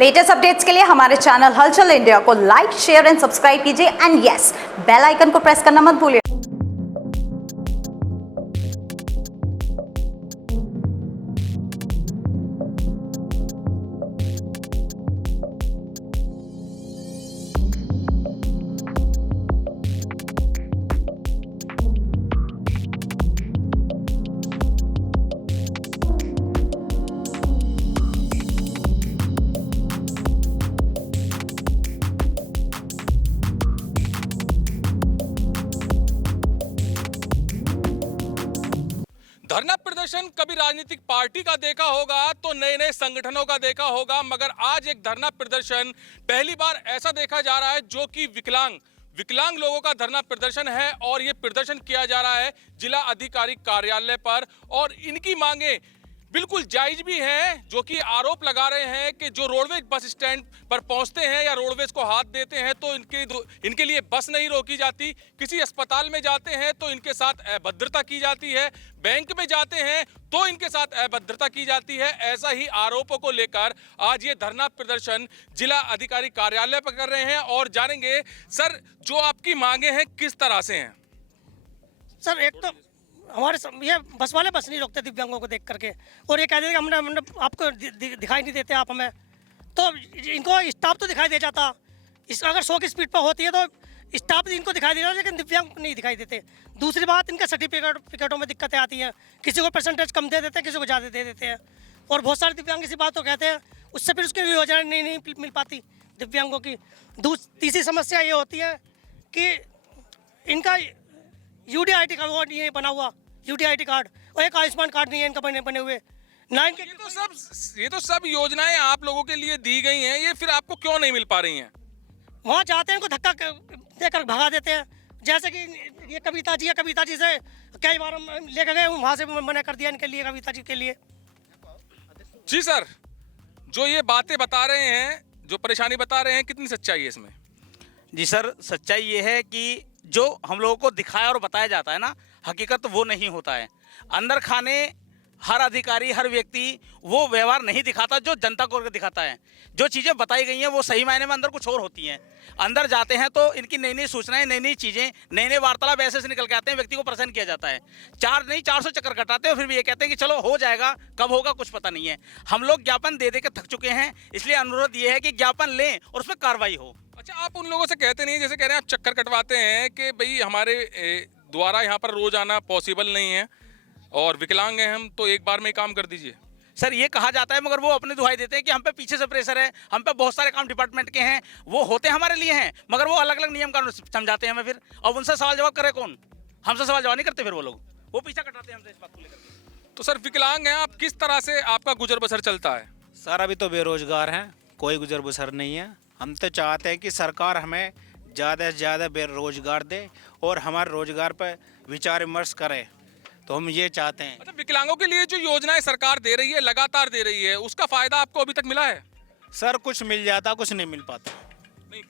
Latest updates के लिए हमारे चैनल हलचल इंडिया को लाइक, शेयर एंड सब्सक्राइब कीजिए एंड यस, बेल आइकन को प्रेस करना मत भूलिए। धरना प्रदर्शन कभी राजनीतिक पार्टी का देखा होगा तो नए नए संगठनों का देखा होगा, मगर आज एक धरना प्रदर्शन पहली बार ऐसा देखा जा रहा है जो कि विकलांग लोगों का धरना प्रदर्शन है। और ये प्रदर्शन किया जा रहा है जिला अधिकारी कार्यालय पर और इनकी मांगे बिल्कुल जायज भी हैं, जो कि आरोप लगा रहे हैं कि जो रोडवेज बस स्टैंड पर पहुंचते हैं या रोडवेज को हाथ देते हैं तो इनके लिए बस नहीं रोकी जाती, किसी अस्पताल में जाते हैं तो इनके साथ अभद्रता की जाती है, बैंक में जाते हैं तो इनके साथ अभद्रता की जाती है। ऐसा ही आरोपों को लेकर आज ये धरना प्रदर्शन जिला अधिकारी कार्यालय पर कर रहे हैं और जानेंगे सर जो आपकी मांगे हैं किस तरह से हैं। सर एक तो हमारे ये बस वाले बस नहीं रोकते दिव्यांगों को देख करके, और ये कहते हैं कि हमने आपको दिखाई नहीं देते आप हमें, तो इनको स्टाफ तो दिखाई दे जाता। अगर 100 की स्पीड पर होती है तो स्टाफ इनको दिखाई दे रहा है लेकिन दिव्यांग नहीं दिखाई देते। दूसरी बात, इनके सर्टिफिकेटों में दिक्कतें आती हैं, किसी को परसेंटेज कम दे देते हैं, किसी को ज़्यादा दे देते हैं, और बहुत सारे दिव्यांग इसी बात को कहते हैं, उससे फिर उसकी योजना नहीं मिल पाती दिव्यांगों की। तीसरी समस्या ये होती है कि इनका UDID कार्ड वो नहीं है बना हुआ, UDID कार्ड, और एक आयुष्मान कार्ड नहीं है इनका बने हुए ना। इनके ये तो सब योजनाएं आप लोगों के लिए दी गई हैं, ये फिर आपको क्यों नहीं मिल पा रही हैं? वहाँ जाते हैं, इनको धक्का देकर भगा देते हैं। जैसे कि ये कविता जी से कई बार हम लेकर गए, वहाँ से मना कर दिया इनके लिए, कविता जी के लिए। जी सर, जो ये बातें बता रहे हैं, जो परेशानी बता रहे हैं, कितनी सच्चाई है इसमें? जी सर, सच्चाई ये है कि जो हम लोगों को दिखाया और बताया जाता है ना, हकीकत वो नहीं होता है। अंदर खाने हर अधिकारी, हर व्यक्ति वो व्यवहार नहीं दिखाता जो जनता को दिखाता है। जो चीज़ें बताई गई हैं वो सही मायने में अंदर कुछ और होती हैं। अंदर जाते हैं तो इनकी नई नई सूचनाएं, नई नई चीज़ें, नए नए वार्तालाप ऐसे से निकल के आते हैं, व्यक्ति को परेशान किया जाता है। 400 चक्कर कटाते हैं, फिर भी ये कहते हैं कि चलो हो जाएगा, कब होगा कुछ पता नहीं है। हम लोग ज्ञापन दे दे के थक चुके हैं, इसलिए अनुरोध ये है कि ज्ञापन लें और उसमें कार्रवाई हो। अच्छा, आप उन लोगों से कहते नहीं, जैसे कह रहे हैं आप चक्कर कटवाते हैं कि भाई हमारे द्वारा यहाँ पर रोज आना पॉसिबल नहीं है और विकलांग हैं हम, तो एक बार में ही काम कर दीजिए। सर ये कहा जाता है, मगर वो अपने दुहाई देते हैं कि हम पे पीछे से प्रेशर है, हम पे बहुत सारे काम डिपार्टमेंट के हैं, वो होते हमारे लिए हैं, मगर वो अलग अलग नियम कानून समझाते हैं हमें फिर। अब उनसे सवाल जवाब करे कौन? हमसे सवाल जवाब नहीं करते, फिर वो लोग वो पीछा कटाते हैं हमसे इस बात को लेकर। तो सर विकलांग हैं आप, किस तरह से आपका गुजर बसर चलता है? सर अभी तो बेरोजगार हैं, कोई गुजर बसर नहीं है। हम तो चाहते हैं कि सरकार हमें ज़्यादा से ज़्यादा बेरोजगार दे और हमारे रोजगार पर विचार विमर्श करे, तो हम ये चाहते हैं। अच्छा, विकलांगों के लिए जो योजनाएं सरकार दे रही है, लगातार दे रही है, उसका फायदा आपको अभी तक मिला है? सर कुछ मिल जाता, कुछ नहीं मिल पाता। नहीं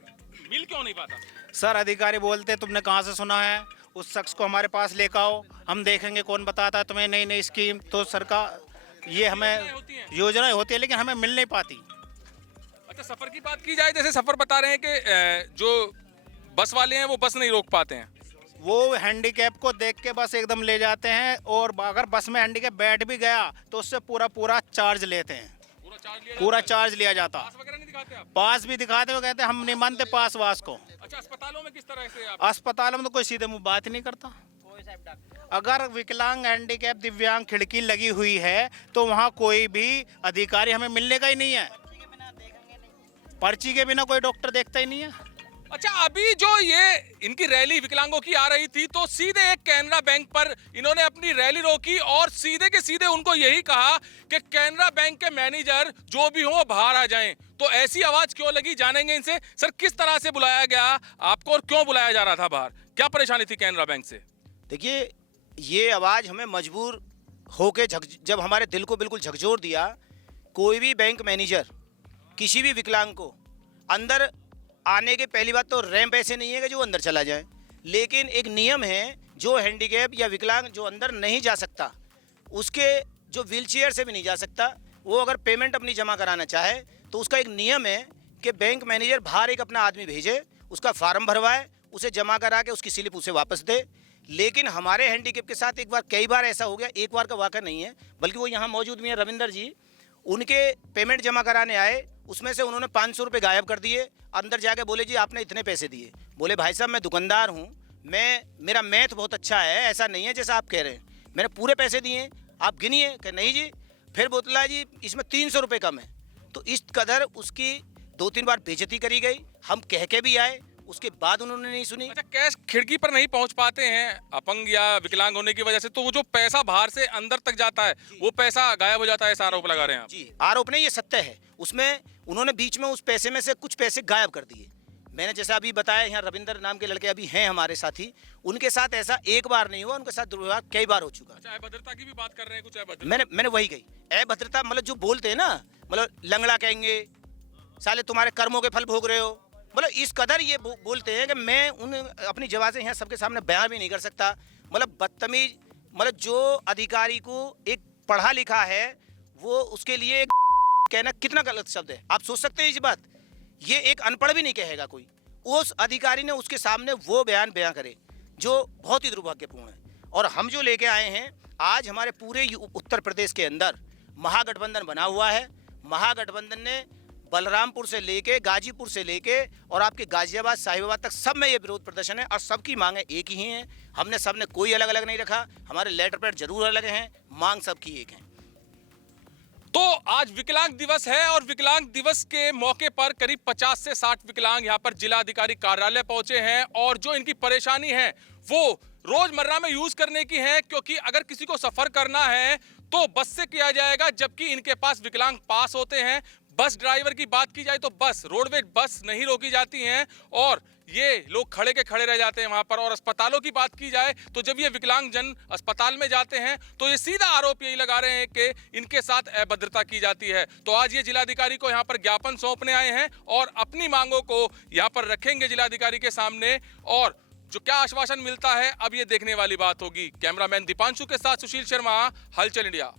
मिल क्यों नहीं पाता? सर अधिकारी बोलते तुमने कहाँ से सुना है, उस शख्स को हमारे पास लेकर आओ, हम देखेंगे कौन बताता है तुम्हें नई नई स्कीम। तो सरकार ये हमें योजनाएं होती है लेकिन हमें मिल नहीं पाती। अच्छा, सफर की बात की जाए, जैसे सफर बता रहे हैं कि जो बस वाले हैं वो बस नहीं रोक पाते हैं, वो हैंडीकैप को देख के बस एकदम ले जाते हैं, और अगर बस में हैंडीकैप बैठ भी गया तो उससे पूरा चार्ज लेते हैं, पूरा चार्ज लिया जाता। पास वगैरह नहीं दिखाते आप? पास भी दिखाते हो, कहते हैं हम नहीं मानते पास वास को। अच्छा, अस्पतालों में किस तरह से आप? अस्पतालों में तो कोई सीधे मुंह बात ही नहीं करता। अगर विकलांग, हैंडीकैप, दिव्यांग खिड़की लगी हुई है तो वहाँ कोई भी अधिकारी हमें मिलने का ही नहीं है। पर्ची के बिना कोई डॉक्टर देखता ही नहीं है। अच्छा, अभी जो ये इनकी रैली विकलांगों की आ रही थी तो सीधे एक कैनरा बैंक पर इन्होंने अपनी रैली रोकी और सीधे के सीधे उनको यही कहा कि कैनरा बैंक के मैनेजर जो भी हो बाहर आ जाएं। तो ऐसी आवाज क्यों लगी, जानेंगे इनसे। सर किस तरह से बुलाया गया आपको और क्यों बुलाया जा रहा था बाहर, क्या परेशानी थी कैनरा बैंक से? देखिए, ये आवाज़ हमें मजबूर होके जब हमारे दिल को बिल्कुल झकझोर दिया। कोई भी बैंक मैनेजर किसी भी विकलांग को अंदर आने के पहली बात तो रैंप ऐसे नहीं है कि जो अंदर चला जाए, लेकिन एक नियम है, जो हैंडीकैप या विकलांग जो अंदर नहीं जा सकता, उसके जो व्हीलचेयर से भी नहीं जा सकता, वो अगर पेमेंट अपनी जमा कराना चाहे तो उसका एक नियम है कि बैंक मैनेजर बाहर एक अपना आदमी भेजे, उसका फार्म भरवाए, उसे जमा करा के उसकी स्लिप उसे वापस दे। लेकिन हमारे हैंडीकैप के साथ एक बार, कई बार ऐसा हो गया, एक बार का वाक़ा नहीं है, बल्कि वो यहाँ मौजूद भी हैं रविंदर जी, उनके पेमेंट जमा कराने आए, उसमें से उन्होंने 500 रुपये गायब कर दिए। अंदर जाके बोले जी आपने इतने पैसे दिए। बोले भाई साहब मैं दुकानदार हूँ, मेरा मैथ बहुत अच्छा है, ऐसा नहीं है जैसा आप कह रहे हैं, मैंने पूरे पैसे दिए, आप गिनिए। कि नहीं जी। फिर बोतला जी इसमें 300 रुपये कम है। तो इस कदर उसकी 2-3 बार बेइज्जती करी गई। हम कह के भी आए, उसके बाद उन्होंने नहीं सुनी। अच्छा, कैश खिड़की पर नहीं पहुंच पाते हैं अपंग या विकलांग होने की वजह से, तो वो जो पैसा बाहर से अंदर तक जाता है वो पैसा गायब हो जाता है, ऐसा आरोप लगा रहे हैं आप? जी, आरोप नहीं, ये सत्य है। उसमें उन्होंने बीच में उस पैसे में से कुछ पैसे गायब कर दिए। मैंने जैसा अभी बताया, यहाँ रविंदर नाम के लड़के अभी हैं हमारे साथी, उनके साथ ऐसा एक बार नहीं हुआ, उनके साथ दुर्व्यवहार कई बार हो चुका। अच्छा, अभद्रता की भी बात कर रहे हैं, कुछ अभद्रता? मैंने वही कही, अभद्रता मतलब जो बोलते हैं ना, मतलब लंगड़ा कहेंगे, साले तुम्हारे कर्मों के फल भोग रहे हो, मतलब इस कदर ये बोलते हैं कि मैं उन अपनी जवाब से यहाँ सबके सामने बयान भी नहीं कर सकता। मतलब बदतमीज, मतलब जो अधिकारी को एक पढ़ा लिखा है वो उसके लिए कहना कितना गलत शब्द है, आप सोच सकते हैं इस बात। ये एक अनपढ़ भी नहीं कहेगा कोई। उस अधिकारी ने उसके सामने वो बयान करे जो बहुत ही दुर्भाग्यपूर्ण है। और हम जो लेके आए हैं आज, हमारे पूरे उत्तर प्रदेश के अंदर महागठबंधन बना हुआ है। महागठबंधन ने बलरामपुर से लेके, गाजीपुर से लेके और आपके गाजियाबाद, साहिबाबाद तक सब में ये विरोध प्रदर्शन है और सबकी मांगें एक ही हैं। हमने सबने कोई अलग अलग नहीं रखा, हमारे लेटर पैड जरूर अलग हैं, मांग सबकी एक है। तो आज विकलांग दिवस है और विकलांग दिवस के मौके पर करीब 50 से 60 विकलांग यहाँ पर जिलाधिकारी कार्यालय पहुंचे हैं और जो इनकी परेशानी है वो रोजमर्रा में यूज करने की है, क्योंकि अगर किसी को सफर करना है तो बस से किया जाएगा, जबकि इनके पास विकलांग पास होते हैं। बस ड्राइवर की बात की जाए तो बस रोडवेज बस नहीं रोकी जाती हैं और ये लोग खड़े के खड़े रह जाते हैं वहां पर। और अस्पतालों की बात की जाए तो जब ये विकलांग जन अस्पताल में जाते हैं तो ये सीधा आरोप यही लगा रहे हैं कि इनके साथ अभद्रता की जाती है। तो आज ये जिलाधिकारी को यहाँ पर ज्ञापन सौंपने आए हैं और अपनी मांगों को यहाँ पर रखेंगे जिलाधिकारी के सामने, और जो क्या आश्वासन मिलता है अब ये देखने वाली बात होगी। कैमरामैन दीपांशु के साथ सुशील शर्मा, हलचल इंडिया।